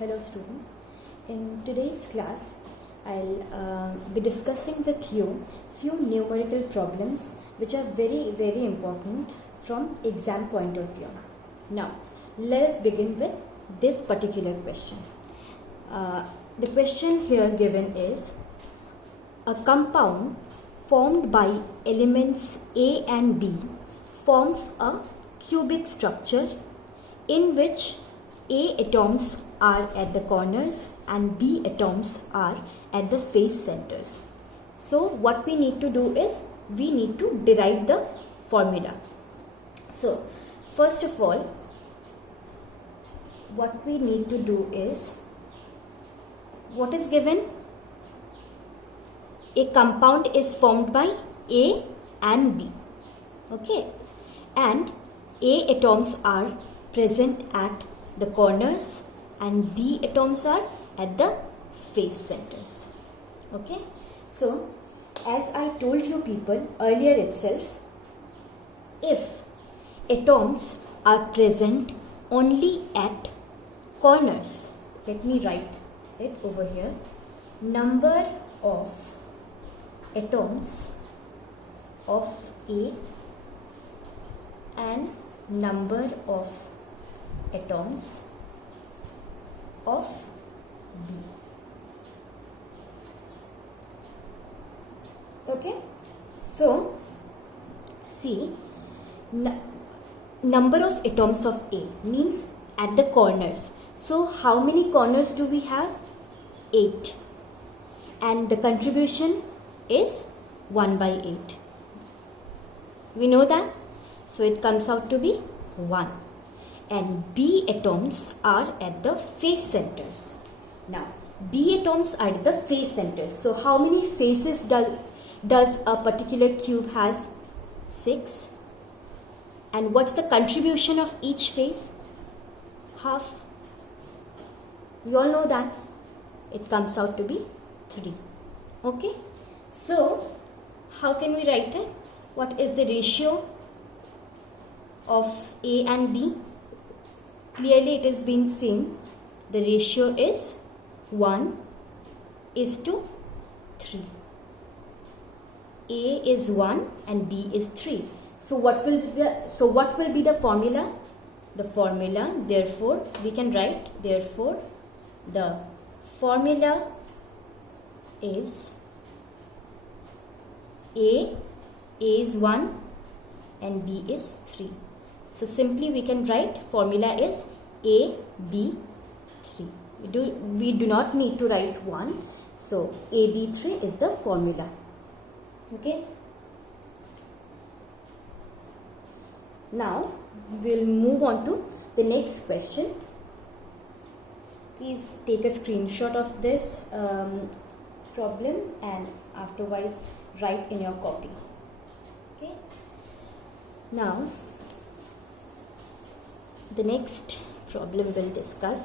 Hello student. In today's class, I'll be discussing with you few numerical problems which are very important from exam point of view. Now, let us begin with this particular question. The question here given is a compound formed by elements A and B forms a cubic structure in which A atoms are at the corners and B atoms are at the face centers. So what we need to do is we need to derive the formula. So first of all, what we need to do is, what is given? A compound is formed by A and B. Okay, and A atoms are present at the corners and B atoms are at the face centers. Okay, so as I told you people earlier itself, if atoms are present only at corners, let me write it over here, number of atoms of A and number of atoms of B. Okay, so see, number of atoms of A means at the corners. So how many corners do we have? 8, and the contribution is 1 by 8. We know that, so it comes out to be 1. And B atoms are at the face centers. Now, B atoms are at the face centers. So, how many faces does a particular cube has? 6. And what's the contribution of each face? Half. You all know that. It comes out to be 3. Okay. So, how can we write it? What is the ratio of A and B? Clearly it is being seen, the ratio is 1:3. A is 1 and B is 3. So what will be the formula? The formula, therefore, we can write, therefore, the formula is A is 1 and B is 3. So simply we can write formula is AB3. We do not need to write 1. So AB3 is the formula. Okay. Now we'll move on to the next question. Please take a screenshot of this problem and afterward write in your copy. Okay. Now the next problem we'll discuss.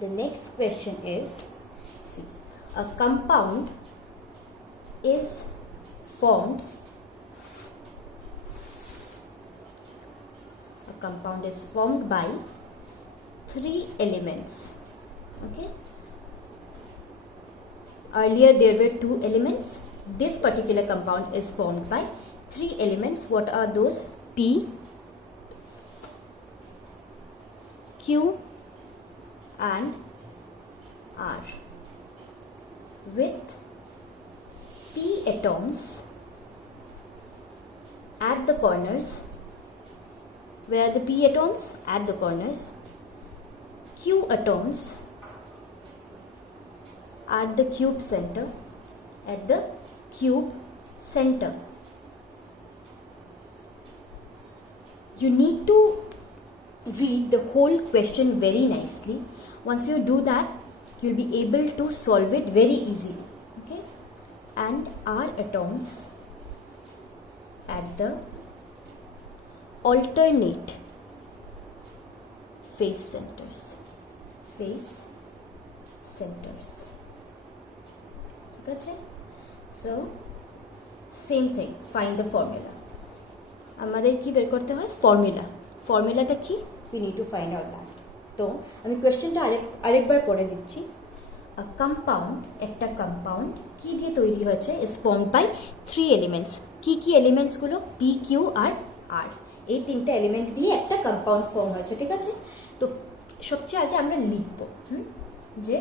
The next question is, see, a compound is formed by 3 elements. Okay. Earlier there were 2 elements. This particular compound is formed by 3 elements. What are those? P, Q and R, with P atoms at the corners. Where are the P atoms? At the corners. Q atoms at the cube center. At the cube center. You need to read the whole question very nicely. Once you do that, you'll be able to solve it very easily. Okay? And R atoms at the alternate face centers. Face centers. Okay? So, same thing, find the formula. আমাদের কি বের করতে হয়? Formula ফর্মুলাটা কি, we need to find out that. তো আমি কোয়েশ্চেনটা আরেকবার পড়ে দিচ্ছি। কম্পাউন্ড, একটা কম্পাউন্ড কি দিয়ে তৈরি হয়েছে, ইজ ফর্মড বাই 3 এলিমেন্টস। কি কি এলিমেন্টসগুলো, পি, কিউ আর আর, এই 3টা এলিমেন্ট দিয়ে একটা কম্পাউন্ড ফর্ম হয়েছে, ঠিক আছে। তো সবচেয়ে আগে আমরা লিখবো যে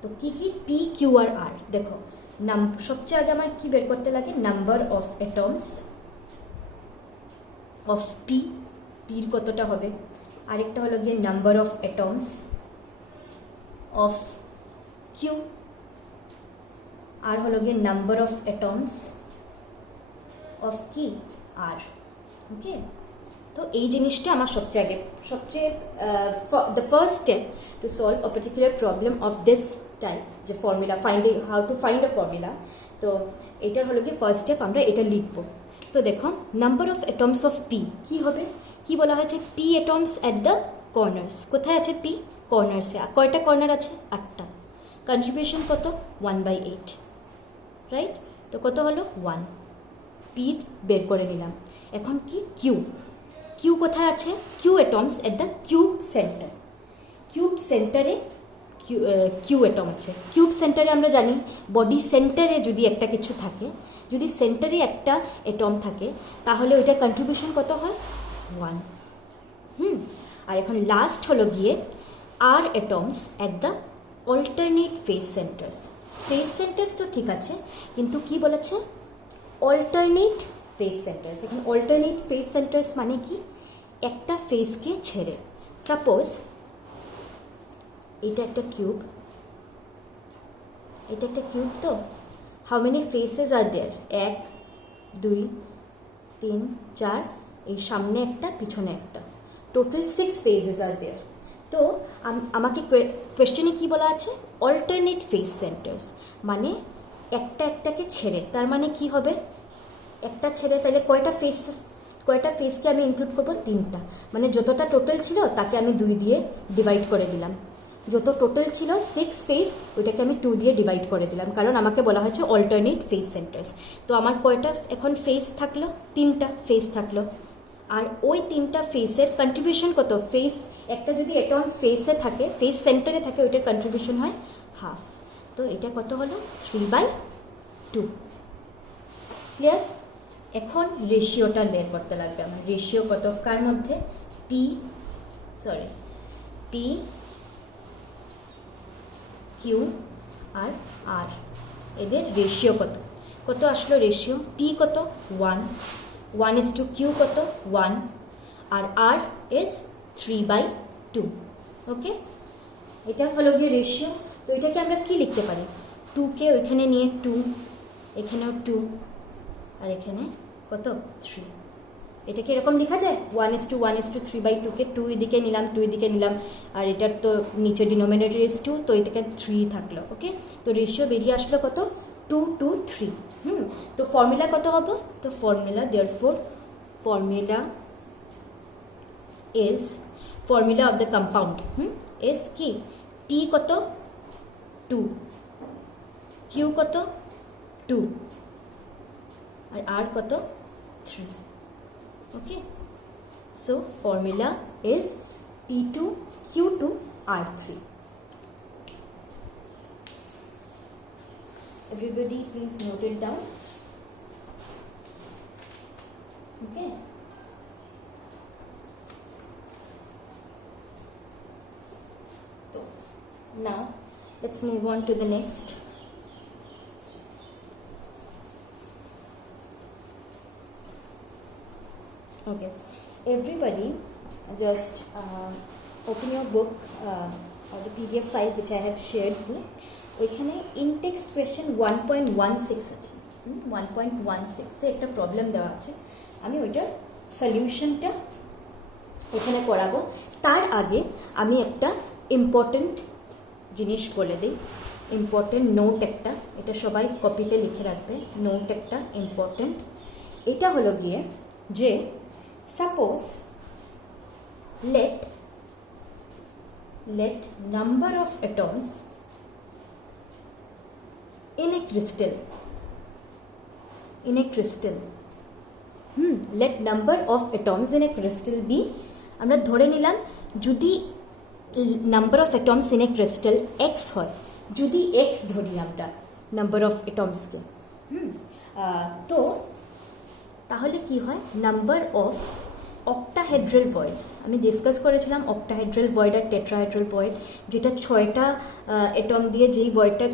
তো কি কি পি, কিউ আর আর। দেখো সবচেয়ে আগে আমার কি বের করতে লাগে, number of atoms of P, পির কতটা হবে। আরেকটা হলো গিয়ে number of atoms of Q, আর হলো গিয়ে নাম্বার অফ অ্যাটমস অফ কি, আর। ওকে, তো এই জিনিসটা আমার সবচেয়ে the first step to solve a particular problem of this type, যে formula finding, how to find a formula. তো এটার হলো গিয়ে ফার্স্ট স্টেপ, আমরা এটা লিখবো। তো দেখো number of atoms of P কি হবে, কি বলা হয়েছে, P atoms at the corners. কোথায় আছে পি, কর্নার্সে। কয়টা কর্নার আছে, 8টা। কন্ট্রিবিউশন কত, 1/8, রাইট। তো কত হলো 1, পি বের করে নিলাম। এখন কি কিউ, কিউ কোথায় আছে, Q atoms at the cube centre. Cube সেন্টারে কিউ অ্যাটম আছে। কিউব সেন্টারে আমরা জানি বডি সেন্টারে যদি একটা কিছু থাকে, যদি সেন্টারে একটা অ্যাটম থাকে, তাহলে ওইটার কন্ট্রিবিউশন কত হয়, 1। আর এখন লাস্ট হলো গিয়ে আর atoms at the alternate face centres. Face centres তো ঠিক আছে, কিন্তু কি বলেছে, অল্টারনেট ফেস সেন্টার্স। এখন অল্টারনেট ফেস সেন্টার্স মানে কি, একটা ফেসকে ছেড়ে। সাপোজ এটা একটা কিউব, এটা একটা কিউব। তো how many faces are there, 1 2 3 4, এই সামনে একটা পিছনে একটা, টোটাল 6 ফেসেস আর দেয়ার। তো আমাকে কোয়েশ্চেনে কি বলা আছে, অল্টারনেট ফেস সেন্টার্স, মানে একটাকে ছেড়ে। তার মানে কি হবে, একটা ছেড়ে, তাহলে কয়টা ফেসকে আমি ইনক্লুড করবো, 3টা। মানে যতটা টোটাল ছিল তাকে আমি 2 দিয়ে ডিভাইড করে দিলাম। যত টোটাল ছিল 6 ফেস, ওইটাকে আমি 2 দিয়ে ডিভাইড করে দিলাম, কারণ আমাকে বলা হয়েছে অল্টারনেট ফেস সেন্টার্স। তো আমার কয়টা এখন ফেস থাকলো, 3টা ফেস থাকলো। আর ওই 3টা ফেসের কন্ট্রিবিউশন কত, ফেস একটা যদি অ্যাটম ফেসে থাকে, ফেস সেন্টারে থাকে, ওইটার কন্ট্রিবিউশন হয় হাফ। তো এটা কত হলো, 3/2। ক্লিয়ার। এখন রেশিওটা বের করতে লাগবে আমার। রেশিও কত, কার মধ্যে, পি কিউ আর আর, এদের রেশিও কত আসলো রেশিও, পি কত 1 কিউ কত 1, আর আর ইজ 3/2। ওকে, এটা হলো গিয়ে রেশিও। তো এটাকে আমরা কি লিখতে পারি, 2কে ওইখানে নিয়ে 2, এখানেও 2, আর এখানে কত 3। এটাকে এরকম লেখা যায়, 1:1:3/2কে 2 এদিকে নিলাম, 2 এদিকে নিলাম, আর এটার তো নিচে ডিনোমিনেটর ইজ 2, তো এটাকে 3 থাকলো। ওকে, তো রেশিও বেরিয়ে আসলো কত, 2:3। তো ফর্মুলা কত হবে, তো formula therefore formula of the compound is কি, পি কত 2, কিউ কত 2, আর আর কত 3। Okay, so formula is P2Q2 R3. Everybody please note it down. Okay, so now let's move on to the next. Okay, everybody just open your book or the PDF file which I have shared with you. ওইখানে ইনটেক্সট question 1.16 আছে, 1.16 একটা problem দেওয়া আছে। আমি ওইটার সলিউশনটা ওখানে করাবো। তার আগে আমি একটা ইম্পর্টেন্ট জিনিস বলে দিই, ইম্পর্টেন্ট নোট একটা, এটা সবাই কপিতে লিখে রাখবে। নোট একটা ইম্পর্টেন্ট, এটা হলো গিয়ে যে suppose let number of atoms in a crystal let number of atoms in a crystal be, আমরা ধরে নিলাম যদি number of atoms in a crystal X হয়, যদি এক্স ধরি আমরা নাম্বার অফ অ্যাটমসকে, তো তাহলে কি হয়, নাম্বার অফ অক্টাহেড্রাল ভয়েডস, আমি ডিসকাস করেছিলাম অক্টাহেড্রাল ভয়েড আর টেট্রাহেড্রাল ভয়েড, যেটা 6টা অ্যাটম দিয়ে যেই ভয়েডটা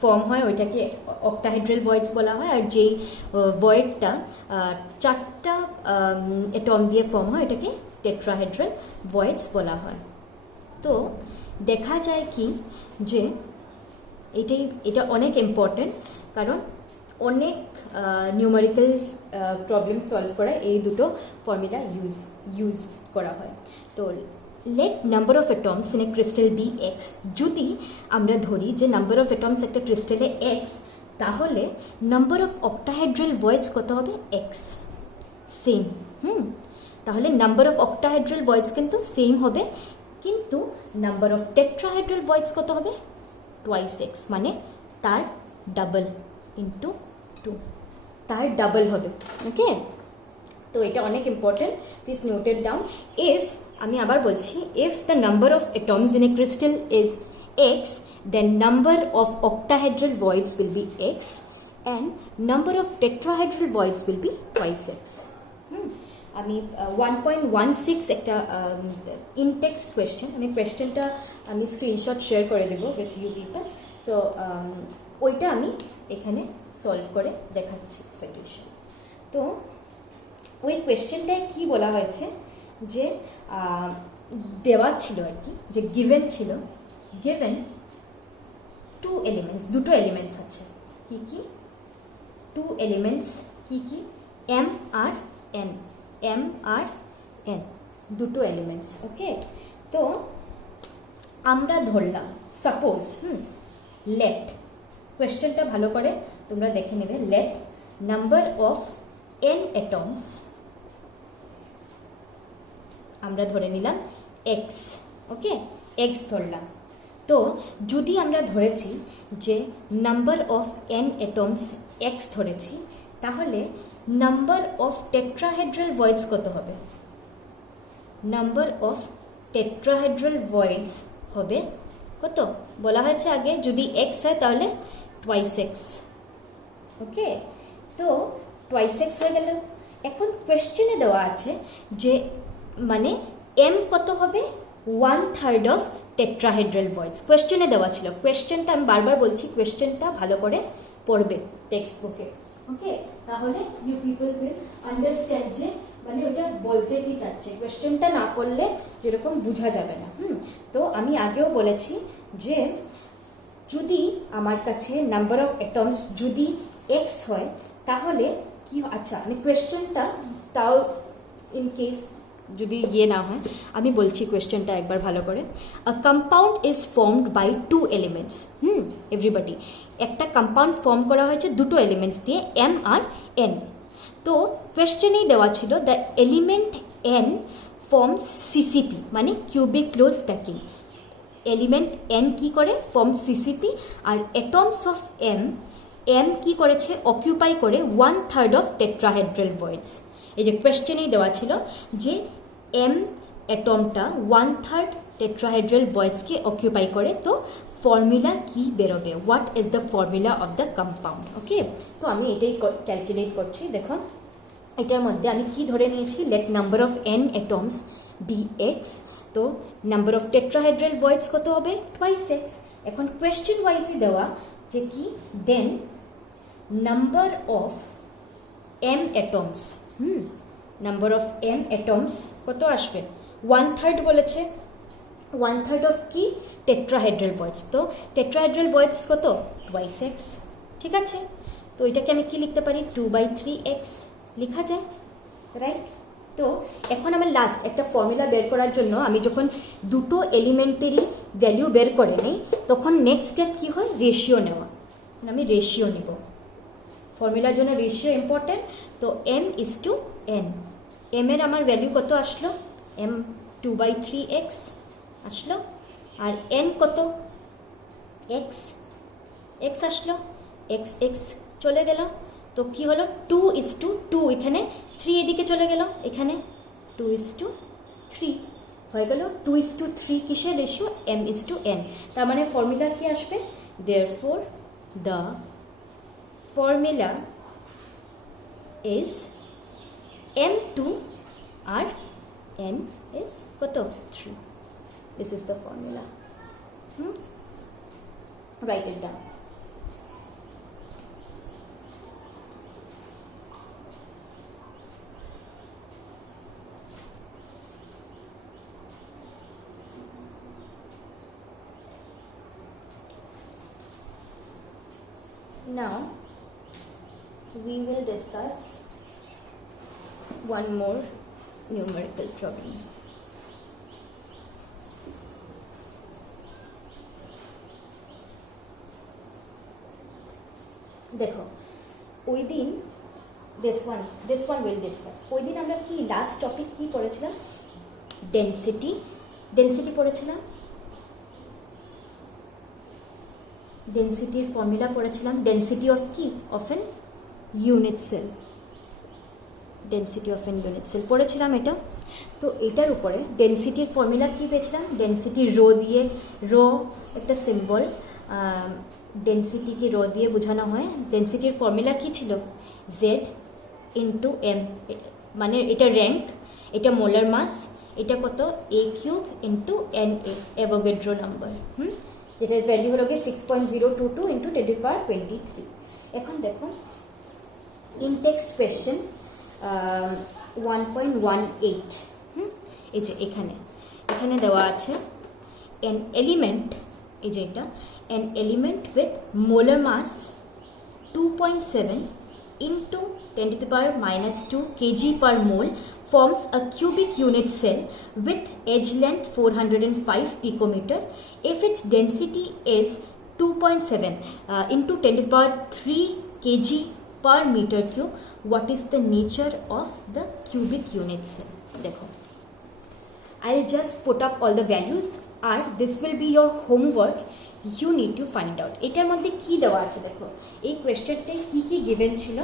ফর্ম হয় ওইটাকে অক্টাহেড্রাল ভয়েডস বলা হয়, আর যেই ভয়েডটা 4টা অ্যাটম দিয়ে ফর্ম হয় এটাকে টেট্রাহেড্রাল ভয়েডস বলা হয়। তো দেখা যায় কি যে এটা অনেক ইম্পর্টেন্ট, কারণ অনেক নিউমেরিক্যাল প্রবলেম সলভ করা এই দুটো ফর্মুলা ইউজ করা হয়। তো let number of atoms in a crystal be X, যদি আমরা ধরি যে নাম্বার অফ অ্যাটমস একটা ক্রিস্টালে এক্স, তাহলে নাম্বার অফ অক্টাহেড্রাল ভয়েডস কত হবে, এক্স সেম। তাহলে নাম্বার অফ অক্টাহেড্রাল ভয়েডস কিন্তু সেম হবে, কিন্তু নাম্বার অফ টেট্রাহেড্রাল ভয়েডস কত হবে, টুয়াইস এক্স, মানে তার ডাবল ইন্টু 2, তার ডাবল হবে। ওকে, তো এটা অনেক important, please note it down. If, আমি আবার বলছি, if the number of atoms in a crystal is x, then number of octahedral voids will be x and number of tetrahedral voids will be twice x. আমি 1.16 একটা ইনটেক্সট question, আমি কোয়েশ্চেনটা আমি screenshot share করে দেবো উইথ ইউ পিপল, সো ওইটা আমি এখানে সলভ করে দেখাচ্ছি সলিউশন। তো ওই কোয়েশ্চেনটায় কি বলা হয়েছে, যে দেওয়া ছিল আর কি, যে গিভেন ছিল, গিভেন 2 এলিমেন্টস, দুটো এলিমেন্টস আছে, কি কি 2 এলিমেন্টস, কি কি M R N, M R N, দুটো এলিমেন্টস। ওকে, তো আমরা ধরলাম, সাপোজ লেট, কোয়েশ্চেনটা ভালো করে তোমরা দেখে নেবে, let number of N atoms, আমরা ধরে নিলাম এক্স। ওকে, এক্স ধরলাম। তো যদি আমরা ধরেছি যে number of N atoms x ধরেছি, তাহলে নাম্বার অফ টেট্রাহেড্রাল ভয়েডস কত হবে, নাম্বার অফ টেট্রাহেড্রাল ভয়েডস হবে কত, বলা হয়েছে আগে যদি এক্স হয় তাহলে টুয়াইস এক্স। ওকে, তো টুয়াইস এক্স হয়ে গেল। এখন কোয়েশ্চেনে দেওয়া আছে যে মানে এম কত হবে, 1/3 অফ টেট্রাহেড্রাল ভয়েডস, কোয়েশ্চেনে দেওয়া ছিল। কোয়েশ্চেনটা আমি বারবার বলছি, কোয়েশ্চেনটা ভালো করে পড়বে টেক্সট বুকে। ওকে, তাহলে ইউ পিপল উইল আন্ডারস্ট্যান্ড যে মানে ওটা বলতে কি চাচ্ছে, কোয়েশ্চেনটা না পড়লে যেরকম বোঝা যাবে না। তো আমি আগেও বলেছি যে যদি আমার কাছে নাম্বার অফ অ্যাটমস যদি এক্স হয়, তাহলে কি, আচ্ছা আমি কোয়েশ্চেনটা তাও ইন কেস যদি ইয়ে না হয় আমি বলছি কোয়েশ্চেনটা একবার ভালো করে। A compound is formed by 2 elements. Everybody, একটা কম্পাউন্ড ফর্ম করা হয়েছে দুটো এলিমেন্টস দিয়ে, এম আর এন। তো কোয়েশ্চেনেই দেওয়া ছিল the element N forms CCP, মানে cubic close packing. Element N কি করে, ফর্ম সিসিপি, আর অ্যাটমস অফ এম কি করেছে, অকিউপাই করে 1/3 অফ টেট্রাহেড্রাল ভয়েডস। এই যে কোয়েশ্চেনেই দেওয়া ছিল যে এম অ্যাটমটা 1/3 টেট্রাহেড্রাল ভয়েডসকে অকিউপাই করে, তো ফর্মুলা কি বেরোবে, what is the formula of the compound. Okay, তো আমি এটাই ক্যালকুলেট করছি। দেখো এটার মধ্যে আমি কি ধরে নিয়েছি, let number of N atoms be x, তো নাম্বার অফ টেট্রাহেড্রাল ভয়েডস কত হবে, টুয়াইস এক্স। এখন কোয়েশ্চেন ওয়াইজই দেওয়া যে কি, then number of M atoms, number of M atoms কত আসবে, 1/3 বলেছে, 1/3 অফ কি, টেট্রাহেড্রাল ভয়েডস। তো টেট্রাহেড্রাল ভয়েডস কত, টুয়াইস এক্স। ঠিক আছে, তো এটাকে আমি কি লিখতে পারি, 2/3x লেখা যায়, রাইট। তো এখন আমার লাস্ট একটা ফর্মুলা বের করার জন্য আমি যখন দুটো এলিমেন্টারি ভ্যালু বের করে নিই, তখন নেক্সট স্টেপ কি হয়, রেশিও নেওয়া। আমি রেশিও নিব, ফর্মুলার জন্য রেশিও ইম্পর্টেন্ট। তো m is to n, m এর আমার ভ্যালু কত আসলো, m 2/3x আসলো, আর n কত, x আসলো, x চলে গেল, তো কি হলো 2:2, এখানে 3 এদিকে চলে গেল, এখানে 2:3 হয়ে গেল। 2:3 কিসের রেশিও? m:n। তার মানে ফর্মুলা কি আসবে? Therefore the formula is m2 আর n is কত? 3. This is the formula. Write it down. Now we will discuss one more numerical problem. দেখো ওই দিন this one will discuss. ওই দিন আমরা কি লাস্ট টপিক কি পড়েছিলাম? ডেনসিটি পড়েছিলাম, ডেনসিটির ফর্মুলা পড়েছিলাম। ডেনসিটি অফ কি? Of an unit cell. Density of an unit cell পড়েছিলাম এটা। তো এটার উপরে ডেনসিটির ফর্মুলা কি পেয়েছিলাম? ডেনসিটি রো দিয়ে, রো একটা সিম্বল, ডেনসিটিকে রো দিয়ে বোঝানো হয়। ডেনসিটির ফর্মুলা কি ছিল? জেড ইন্টু এম, মানে এটা র্যাঙ্ক, এটা মোলার মাস, এটা কত? a³ into NA, Avogadro number, যেটার ভ্যালু হলো গিয়ে 6.022 ইন্টু 10⁻23। এখন দেখুন ইন টেক্সট কোয়েশ্চেন 1.18, এই যে এখানে দেওয়া আছে an element, এই যে এটা an element with molar mass 2.7 into 10⁻⁻2 kg per mole forms a cubic unit cell with edge length 405 picometer if its density is 2.7 into 10⁻3 kg per meter cube. What is the nature of the cubic unit cell? দেখো I'll just put up all the values and this will be your homework. You need to find out এটার মধ্যে কি দেওয়া আছে। দেখো এই কোয়েশ্চেনটায় কি given ছিল?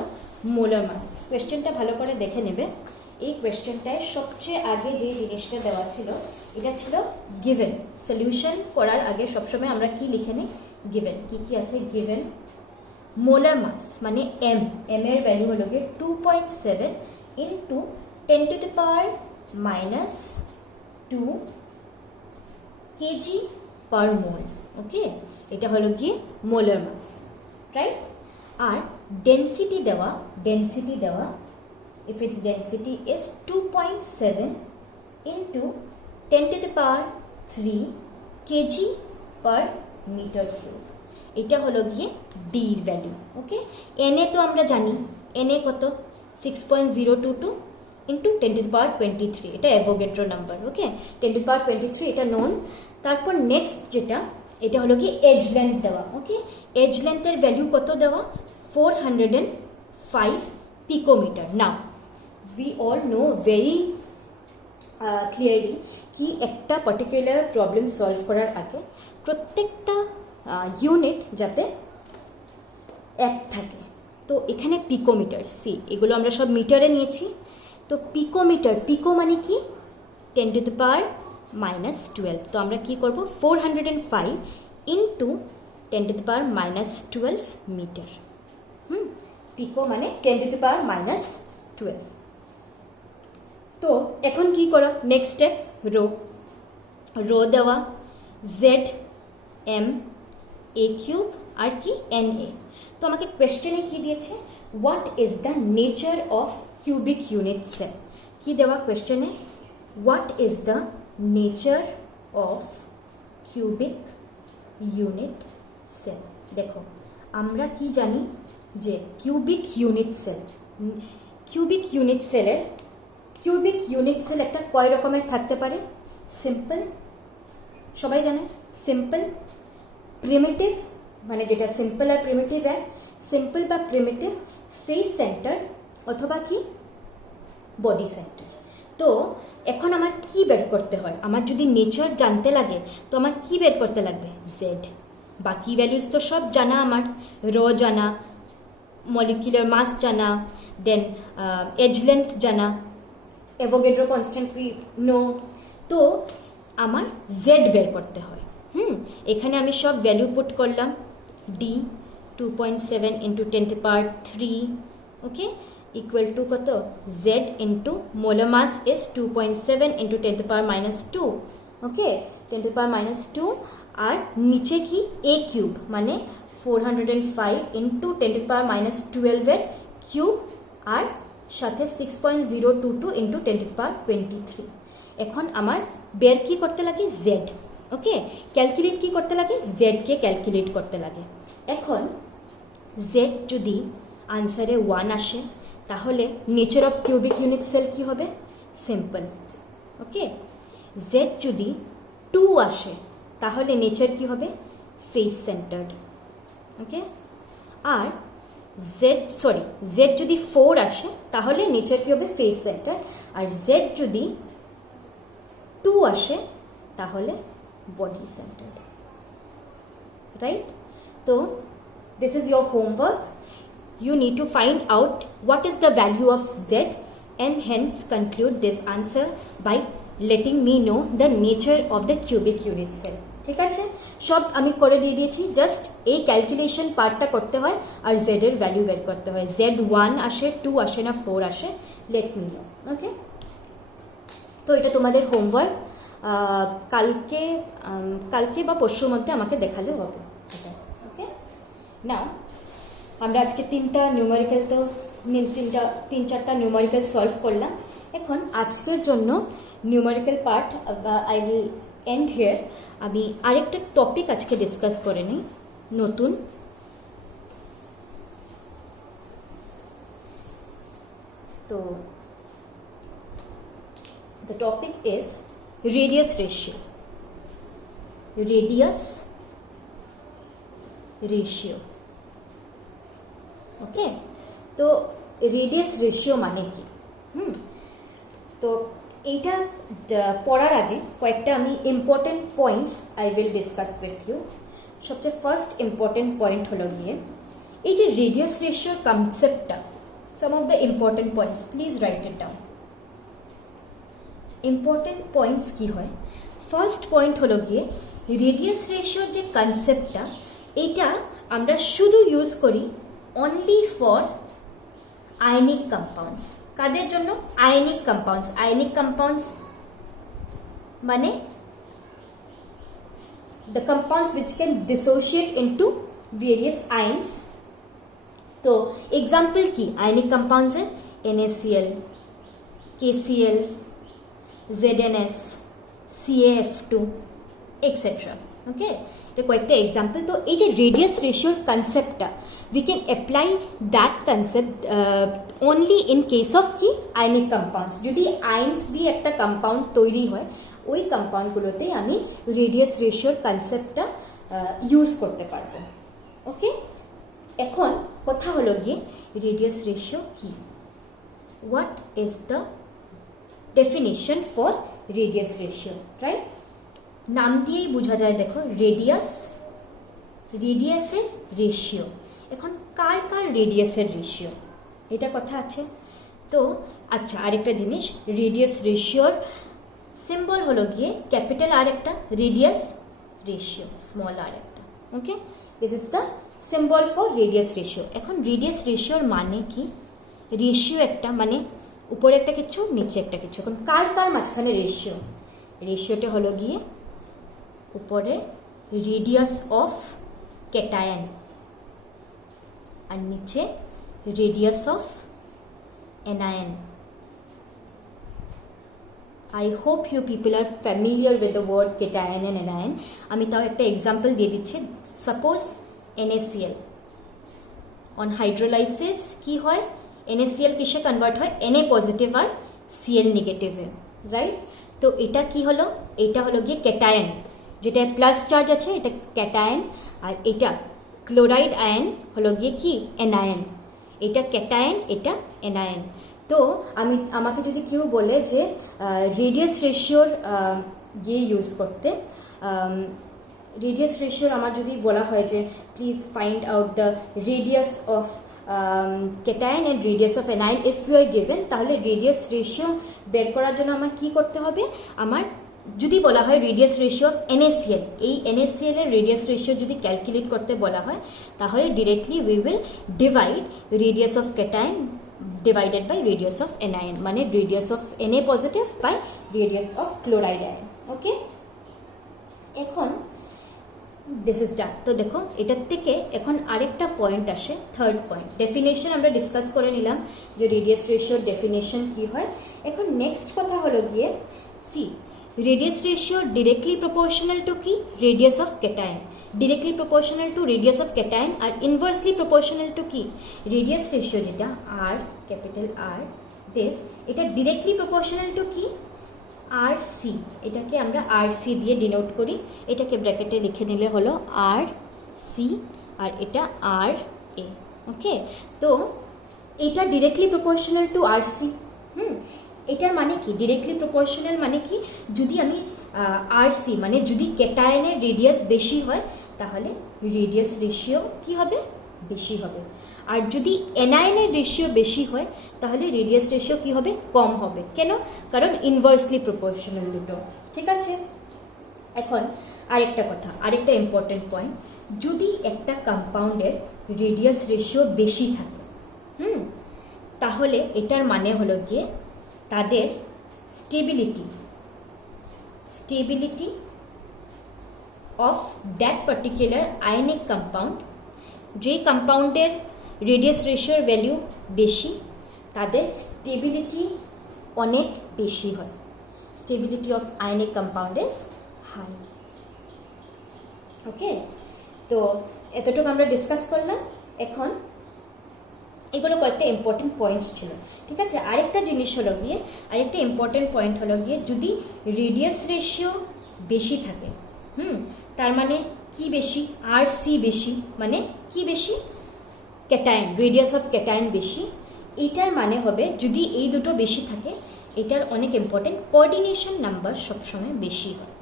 Molar mass. কোয়েশ্চেনটা ভালো করে দেখে নেবে। এই কোয়েশ্চেনটায় সবচেয়ে আগে যে জিনিসটা দেওয়া ছিল এটা ছিল গিভেন। সলিউশন করার আগে সবসময় আমরা কি লিখে নিই? গিভেন। কি আছে? গিভেন মোলার মাস মানে এম এর ভ্যালু হলো গিয়ে 2.7 ইন্টু 10⁻⁻2 কেজি পার মোল। ওকে, এটা হলো গিয়ে মোলার মাস, রাইট? আর ডেনসিটি দেওয়া if its density is 2.7 into 10⁻3 kg per meter cube, এটা হলো গিয়ে ডি এর ভ্যালু। ওকে, এনএ তো আমরা জানি, এনএ কত? 6.022 ইন্টু 10⁻23, এটা অ্যাভোগাড্রো নাম্বার। ওকে, 10⁻23 এটা নোন। তারপর নেক্সট যেটা, এটা হলো কি এজ লেন্থ দেওয়া। ওকে, এজ লেন্থের ভ্যালু কত দেওয়া? 405 picometre. Now we all know very clearly কি একটা পার্টিকুলার প্রবলেম সলভ করার আগে প্রত্যেকটা ইউনিট যাতে এক থাকে। তো এখানে পিকোমিটার, সি এগুলো আমরা সব মিটারে নিয়েছি। তো পিকোমিটার, পিকো মানে কি? 10⁻⁻12। তো আমরা কি করব? 405 ইন্টু 10⁻⁻12 মিটার। পিকো মানে 10⁻⁻12। তো এখন কি করো? নেক্সট স্টেপ, রো দেওয়া, জেড এম a³ আর কি NA। তো আমাকে কোয়েশ্চেনে কি দিয়েছে? What is the nature of cubic unit cell? কি দেওয়া কোয়েশ্চেনে? What is the nature of cubic unit cell? দেখো আমরা কি জানি যে কিউবিক ইউনিট সেল একটা কয় রকমের থাকতে পারে? সিম্পল, সবাই জানে সিম্পল, প্রিমিটিভ, মানে যেটা সিম্পল আর প্রিমিটিভ এক, সিম্পল বা প্রিমিটিভ, ফেস সেন্টার অথবা কি বডি সেন্টার। তো এখন আমার কি বের করতে হয়? আমার যদি নেচার জানতে লাগে তো আমার কি বের করতে লাগবে? জেড। বাকি ভ্যালুজ তো সব জানা, আমার রো জানা, মলিকুলার মাস জানা, দেন এজ লেন্থ জানা, অ্যাভোগাড্রো কনস্ট্যান্ট উই নো, তো আমার জেড বের করতে হয়। এখানে আমি সব ভ্যালু পুট করলাম, D 2.7 into 10⁻³ okay equal to কত, Z into molar mass is 2.7 into 10⁻², okay 10⁻², আর নিচে কি এ কিউব মানে 405 ইন্টু 10⁻12 এর কিউব, আর সাথে 6.022 ইন্টু 10⁻23। এখন আমার বের কি করতে লাগে, জেড, ওকে ক্যালকুলেট কি করতে লাগে, জেডকে ক্যালকুলেট করতে লাগে। এখন জেড যদি আনসারে 1 আসে তাহলে nature of cubic unit cell কি হবে, সিম্পল, ওকে। জেড যদি 2 আসে তাহলে নেচার কি হবে, ফেস সেন্টার্ড, ওকে। আর জেড যদি 4 আসে তাহলে নেচার কি হবে, ফেস সেন্টার্ড। আর জেড যদি 2 আসে তাহলে বডি সেন্টার্ড, রাইট? তো this is your homework. You need to find out what is the value of z and hence conclude this answer by letting me know the nature of the cubic unit cell. ঠিক আছে, সব আমি করে দিয়ে দিয়েছি, just এই calculation পার্টটা করতে হয় আর জেড এর ভ্যালু বের করতে হয়। জেড 1 আসে, 2 আসে না 4 আসে, লেট মি নো, ওকে। তো এটা তোমাদের হোমওয়ার্ক, কালকে বা পরশুর মধ্যে আমাকে দেখালে হবে, ওকে। না আমরা আজকে 3টা নিউমেরিক্যাল, তো 3-4টা নিউমেরিক্যাল সলভ করলাম। এখন আজকের জন্য numerical part I will end here. আমি আরেকটা টপিক আজকে ডিসকাস করে নিই নতুন। তো the topic is radius ratio. ওকে, তো রেডিয়াস রেশিও মানে কি? তো এইটা পড়ার আগে কয়েকটা আমি important points I will discuss with you. সবচেয়ে ফার্স্ট ইম্পর্টেন্ট পয়েন্ট হলো গিয়ে এই যে রেডিয়াস রেশিওর কনসেপ্টটা, some of the important points, please write it down. Important points কি হয়? ফার্স্ট পয়েন্ট হলো গিয়ে রেডিয়াস রেশিওর যে কনসেপ্টটা, এইটা আমরা শুধু ইউজ করি অনলি ফর আয়নিক কম্পাউন্ডস। কাদের জন্য? Ionic compounds. আয়নিক কম্পাউন্ডস মানে the compounds which can dissociate into various ions. তো এক্সাম্পল কি আয়নিক কম্পাউন্ডস এর? NaCl, KCl, ZnS, CaF2 etcetera, okay. এটা কয়েকটা এক্সাম্পল। তো এই যে রেডিয়াস রেশিওর কনসেপ্টটা, we can apply that concept only in case of কি আয়নিক কম্পাউন্ডস। যদি আয়নস দিয়ে একটা কম্পাউন্ড তৈরি হয়, ওই কম্পাউন্ডগুলোতেই আমি রেডিয়াস রেশিওর কনসেপ্টটা ইউজ করতে পারবো, ওকে। এখন কথা হলো গিয়ে রেডিয়াস রেশিও কি, what is the definition for radius ratio, right? নাম দিয়েই বোঝা যায়, দেখো রেডিয়াসের রেশিও। এখন কার কার রেডিয়াসের রেশিও, এটা কথা আছে। তো আচ্ছা, আরেকটা জিনিস, রেডিয়াস রেশিওর সিম্বল হলো গিয়ে ক্যাপিটাল আর একটা, রেডিয়াস রেশিও স্মল আর একটা, okay. This is the symbol for radius ratio. এখন রেডিয়াস রেশিওর মানে কি? রেশিও একটা মানে উপরে একটা কিছু, নিচে একটা কিছু। এখন কার কার মাঝখানে রেশিও? রেশিওটা হলো গিয়ে উপরে রেডিয়াস অফ ক্যাটায়ন আর নিচে radius of anion. I hope you people are familiar with the word cation and anion. আমি তাও একটা এক্সাম্পল দিয়ে দিচ্ছি। সাপোজ NaCl অন হাইড্রোলাইসিস কি হয়? NaCl কিসে কনভার্ট হয়? Na পজিটিভ আর Cl নেগেটিভে, রাইট? তো এটা কি হলো? এটা হলো গিয়ে ক্যাটায়ন, যেটা প্লাস চার্জ আছে এটা ক্যাটায়ন, আর এটা ক্লোরাইড আয়ন হলো গিয়ে কি এনায়ন। এটা ক্যাটায়ন, এটা এনায়ন। তো আমাকে যদি কেউ বলে যে রেডিয়াস রেশিওর ইউজ করতে, রেডিয়াস রেশিওর আমার যদি বলা হয় যে please find out the radius of cation and radius of anion if you are given, তাহলে রেডিয়াস রেশিও বের করার জন্য আমার কি করতে হবে, আমার যদি বলা হয় রেডিয়াস রেশিও অফ NaCl, এই NaCl এর রেডিয়াস রেশিও যদি ক্যালকুলেট করতে বলা হয়, তাহলে directly we will divide radius of cation divided by radius of anion, মানে radius of Na positive by radius of chloride ion. Okay, এখন দিস ইজ ডান। তো দেখো এটার থেকে এখন আরেকটা পয়েন্ট আসে, থার্ড পয়েন্ট, ডেফিনেশন আমরা ডিসকাস করে নিলাম যে রেডিয়াস রেশিওর ডেফিনেশন কি হয়। এখন নেক্সট কথা হলো গিয়ে see radius ratio directly proportional to কি, radius of cation, directly proportional to radius of cation, আর ইনভার্সলি প্রপোর্শনাল টু কি, রেডিয়াস রেশিও যেটা আর ক্যাপিটাল আর দিস, এটা ডিরেক্টলি প্রপোর্শনাল টু কি, RC, এটাকে আমরা RC দিয়ে ডিনোট করি, এটাকে ব্র্যাকেটে লিখে নিলে হলো RC আর এটা RA। ওকে, তো এটা ডিরেক্টলি প্রপোর্শনাল টু RC। এটার মানে কি, ডিরেক্টলি প্রপোর্শনাল মানে কি, যদি আমি RC মানে যদি ক্যাটায়নের রেডিয়াস বেশি হয় তাহলে রেডিয়াস রেশিও কি হবে, বেশি হবে, আর যদি অ্যানায়নের রেশিও বেশি হয় তাহলে রেডিয়াস রেশিও কি হবে, কম হবে। কেন, কারণ ইনভার্সলি প্রপোর্শনাল দুটো। ঠিক আছে, এখন আরেকটা কথা, আরেকটা ইম্পর্টেন্ট পয়েন্ট, যদি একটা কম্পাউন্ডের রেডিয়াস রেশিও বেশি থাকে তাহলে এটার মানে হলো গিয়ে তাদের stability of that particular ionic compound, যে কম্পাউন্ডের রেডিয়াস রেশিওর ভ্যালু বেশি তাদের স্টেবিলিটি অনেক বেশি হয়, stability of ionic compound is high. Okay, তো এতটুকু আমরা ডিসকাস করলাম। এখন এগুলো কয়েকটা ইম্পর্টেন্ট পয়েন্টস ছিল। ঠিক আছে, আরেকটা জিনিস হলো গিয়ে, আরেকটা ইম্পর্টেন্ট পয়েন্ট হলো গিয়ে, যদি রেডিয়াস রেশিও বেশি থাকে তার মানে কি বেশি, RC বেশি মানে কি বেশি, ক্যাটায়ন, রেডিয়াস অফ ক্যাটায়ন বেশি, এটার মানে হবে যদি এই দুটো বেশি থাকে এটার অনেক ইম্পর্টেন্ট কোঅর্ডিনেশন নাম্বার সবসময় বেশি হয়।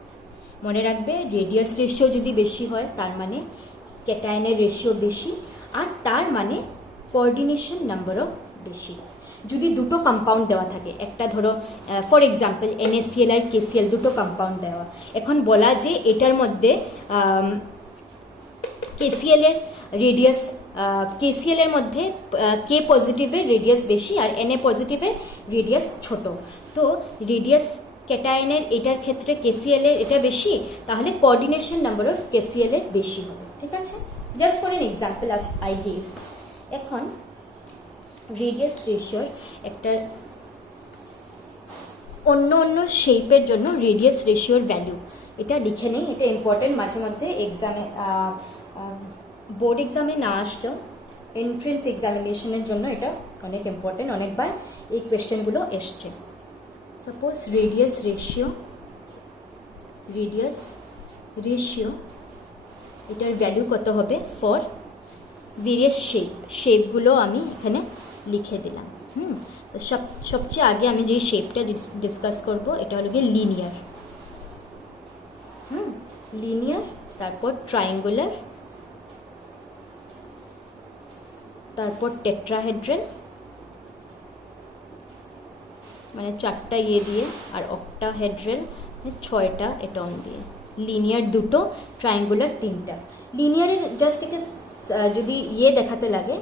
মনে রাখবে, রেডিয়াস রেশিও যদি বেশি হয় তার মানে ক্যাটায়নের রেশিও বেশি, আর তার মানে কোঅর্ডিনেশন নাম্বারও বেশি। যদি দুটো কম্পাউন্ড দেওয়া থাকে, একটা ধরো ফর এক্সাম্পল NaCl আর KCl দুটো কম্পাউন্ড দেওয়া, এখন বলা যে এটার মধ্যে KCl এর রেডিয়াস, KCl এর মধ্যে K পজিটিভের রেডিয়াস বেশি আর Na পজিটিভের রেডিয়াস ছোট, তো রেডিয়াস ক্যাটায়নের এটার ক্ষেত্রে KCl এর এটা বেশি, তাহলে কোঅর্ডিনেশন নাম্বার অফ KCl এর বেশি হবে। ঠিক আছে, just for an example I give. এখন রেডিয়াস রেশিওর একটা অন্য অন্য শেপের জন্য রেডিয়াস রেশিওর ভ্যালু এটা লিখে নেই, এটা ইম্পর্টেন্ট, মাঝে মধ্যে এক্সামে বোর্ড এক্সামে না আসলেও এন্ট্রেন্স এক্সামিনেশনের জন্য এটা অনেক ইম্পর্টেন্ট, অনেকবার এই কোয়েশ্চেনগুলো এসছে। সাপোজ রেডিয়াস রেশিও এটার ভ্যালু কত হবে ফর ভেরিয়াস শেপগুলো আমি এখানে লিখে দিলাম। তো সবচেয়ে আগে আমি যে শেপটা ডিসকাস করব এটা হলো গিয়ে লিনিয়ার, তারপর ট্রায়াঙ্গুলার, তারপর টেট্রাহেড্রাল মানে 4টা ইয়ে দিয়ে, আর অক্টাহেড্রাল 6টা এটম দিয়ে, লিনিয়ার 2টো, ট্রায়াঙ্গুলার 3টা। লিনিয়ারের জাস্ট একে যদি ইয়ে দেখাতে লাগে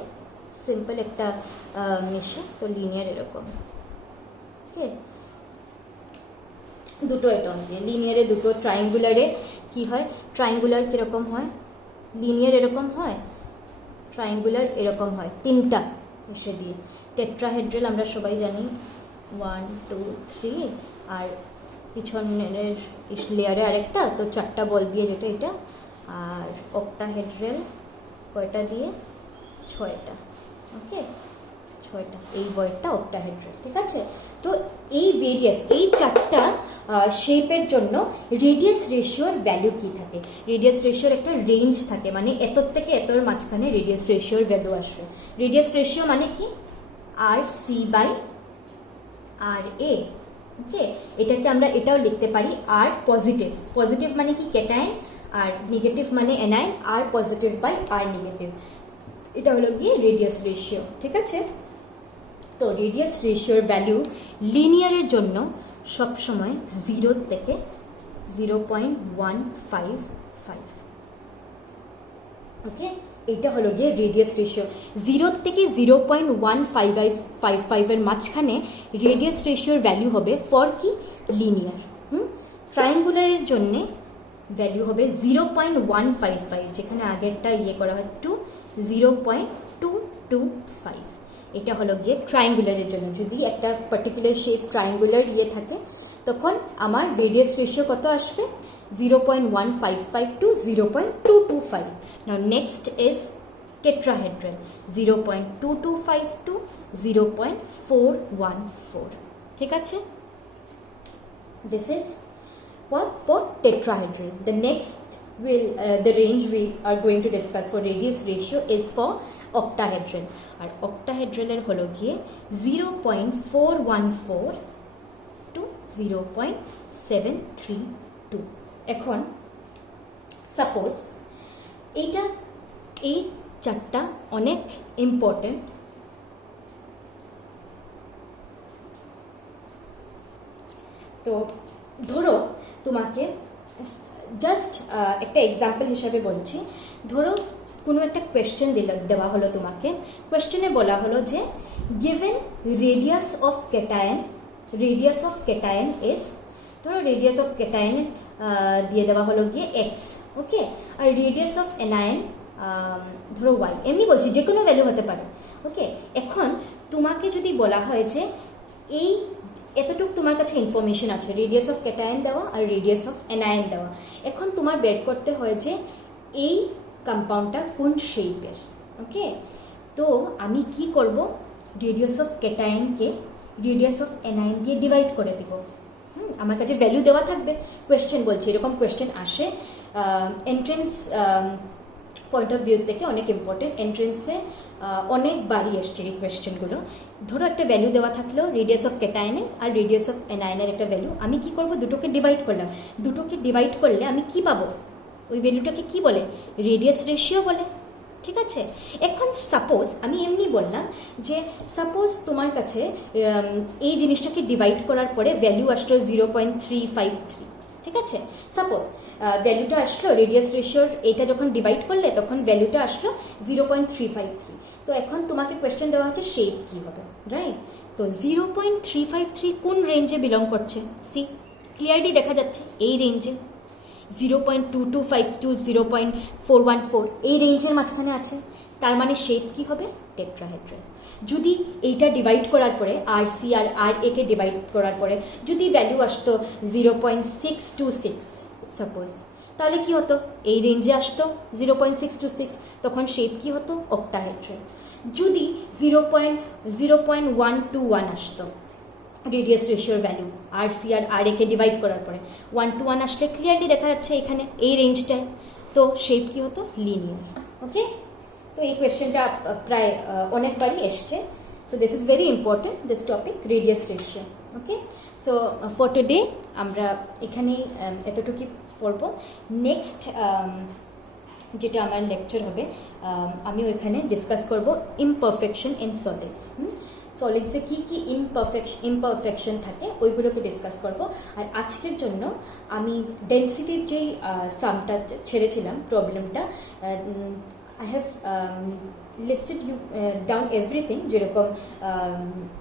সিম্পল একটা মেশে, তো লিনিয়ার এরকম, ওকে, 2টো এটম দিয়ে, লিনিয়ারে 2টো, ট্রায়াঙ্গুলারে কি হয়, ট্রায়াঙ্গুলার কীরকম হয়, লিনিয়ার এরকম হয়, ট্রায়াঙ্গুলার এরকম হয়, 3টা এসে দিয়ে। টেট্রাহেড্রাল আমরা সবাই জানি 1 2 3, আর পিছনের লেয়ারে আরেকটা, তো 4টা বল দিয়ে যেটা এটা, আর অক্টাহেড্রাল কয়টা দিয়ে, 6টা, ওকে, 6টা, এই বয়টা অক্টাহেড্রাল। ঠিক আছে, তো এই ভেরিয়াস, এই 4টা শেপের জন্য রেডিয়াস রেশিওর ভ্যালু কি থাকে, রেডিয়াস রেশিওর একটা রেঞ্জ থাকে, মানে এতর থেকে এতর মাঝখানে রেডিয়াস রেশিওর ভ্যালু আসবে। রেডিয়াস রেশিও মানে কি, RC বাই RA। ওকে, এটাকে আমরা এটাও লিখতে পারি R পজিটিভ, পজিটিভ মানে কি ক্যাটায়ন, আর নেগেটিভ মানে anion, R positive by R negative. এটা হলো গিয়ে রেডিয়াস রেশিও, ঠিক আছে। তো রেডিয়াস রেশিওর ভ্যালু লিনিয়ারের জন্য সবসময় 0 থেকে 0.155, ওকে। এটা হলো গিয়ে রেডিয়াস রেশিও। 0 থেকে 0.155 এর মাঝখানে রেডিয়াস রেশিওর ভ্যালু হবে ফর কি লিনিয়ার। ট্রায়াঙ্গুলারের জন্যে ভ্যালু হবে 0.155, যেখানে আগেরটা করা হয় 0.225। এটা হলো গিয়ে ট্রায়াঙ্গুলারের জন্য। যদি একটা পার্টিকুলার শেপ ট্রায়াঙ্গুলার থাকে তখন আমার রেডিয়াস রেশিও কত আসবে 0.155 to 0.225. Now next is tetrahedral, 0.225 to 0.414, ঠিক আছে। This is what for tetrahedral. The next the range we are going to discuss for radius ratio is for octahedral. R octahedral এর হলো গিয়ে 0.414 to 0.732. এখন suppose এই চারটা অনেক ইম্পর্টেন্ট। তো ধরো তোমাকে জাস্ট একটা এক্সাম্পল হিসাবে বলছি। ধরো কোনো একটা কোয়েশ্চেন দেওয়া হলো তোমাকে। কোয়েশ্চেনে বলা হলো যে given radius of cation is, ধরো রেডিয়াস অফ ক্যাটায়ন দিয়ে দেওয়া হলো গিয়ে x, ওকে। আর রেডিয়াস অফ অ্যানায়ন ধরো y, এমনি বলছি যে কোনো ভ্যালু হতে পারে, ওকে। এখন তোমাকে যদি বলা হয় যে এই এতটুকু তোমার কাছে ইনফরমেশন আছে, রেডিয়াস অফ ক্যাটায়ন দেওয়া আর রেডিয়াস অফ অ্যানায়ন দেওয়া। এখন তোমার বের করতে হয় যে এই কম্পাউন্ডটা কোন শেপের, ওকে। তো আমি কি করব, রেডিয়াস অফ ক্যাটায়নকে রেডিয়াস অফ অ্যানায়ন দিয়ে ডিভাইড করে দেব। আমার কাছে ভ্যালু দেওয়া থাকবে, কোয়েশ্চেন বলছি, এরকম কোয়েশ্চেন আসে এন্ট্রেন্স পয়েন্ট অফ ভিউ থেকে, অনেক ইম্পর্টেন্ট। এন্ট্রেন্সে অনেকবারই এসছে এই কোয়েশ্চেনগুলো। ধরো একটা ভ্যালু দেওয়া থাকলো রেডিয়াস অফ ক্যাটায়নের আর রেডিয়াস অফ অ্যানায়নের একটা ভ্যালু। আমি কি করব, দুটোকে ডিভাইড করলাম। দুটোকে ডিভাইড করলে আমি কি পাবো, ওই ভ্যালুটাকে কি বলে, রেডিয়াস রেশিও বলে, ঠিক আছে। এখন সাপোজ আমি এমনি বললাম যে সাপোজ তোমার কাছে এই জিনিসটাকে ডিভাইড করার পরে ভ্যালু আসলো 0.353, ঠিক আছে। সাপোজ ভ্যালুটা আসলো রেডিয়াস রেশিওর, এটা যখন ডিভাইড করলে তখন ভ্যালুটা আসলো 0.353। তো এখন তোমাকে কোয়েশ্চেন দেওয়া হচ্ছে শেপ কী হবে, রাইট। তো 0.353 কোন রেঞ্জে বিলং করছে, সি ক্লিয়ারলি দেখা যাচ্ছে এই রেঞ্জে। 0.225 টু 0.414 এই রেঞ্জের মাঝখানে আছে। তার মানে শেপ কি হবে, টেট্রাহেড্রাল। যদি এইটা ডিভাইড করার পরে আর সি আর আর এ কে ডিভাইড করার পরে যদি ভ্যালু আসতো 0.626 সাপোজ, তাহলে কি হতো, এই রেঞ্জে আসতো 0.626, তখন শেপ কি হতো, অক্টাহেড্রাল। যদি 0.121 আসতো রেডিয়াস রেশিওর ভ্যালু আর সি আর আর একে ডিভাইড করার পরে 1:1 আসলে ক্লিয়ারলি দেখা যাচ্ছে এখানে এই রেঞ্জটায়, তো শেপ কি হতো, লিনিয়ার, ওকে। তো এই কোয়েশ্চেনটা প্রায় অনেকবারই এসছে। So this is very important, this topic radius ratio, okay. So for today আমরা এখানেই এতটুকুই পড়ব। নেক্সট যেটা আমার লেকচার হবে আমি ওইখানে ডিসকাস করব ইমপারফেকশন ইন সলিডস। সলিডসে কী কী ইমপারফেকশন থাকে ওইগুলোকে ডিসকাস করব। আর আজকের জন্য আমি ডেন্সিটির যেই সামটা ছেড়েছিলাম প্রবলেমটা, I have listed you down everything, যেরকম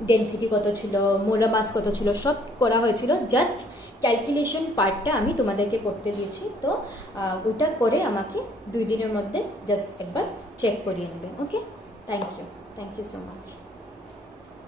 ডেন্সিটি কত ছিল, মোলার মাস কত ছিল, সব করা হয়েছিল। জাস্ট ক্যালকুলেশন পার্টটা আমি তোমাদেরকে করতে দিয়েছি। তো ওইটা করে আমাকে 2 দিনের মধ্যে জাস্ট একবার চেক করিয়ে নেবে, okay. Thank you so much.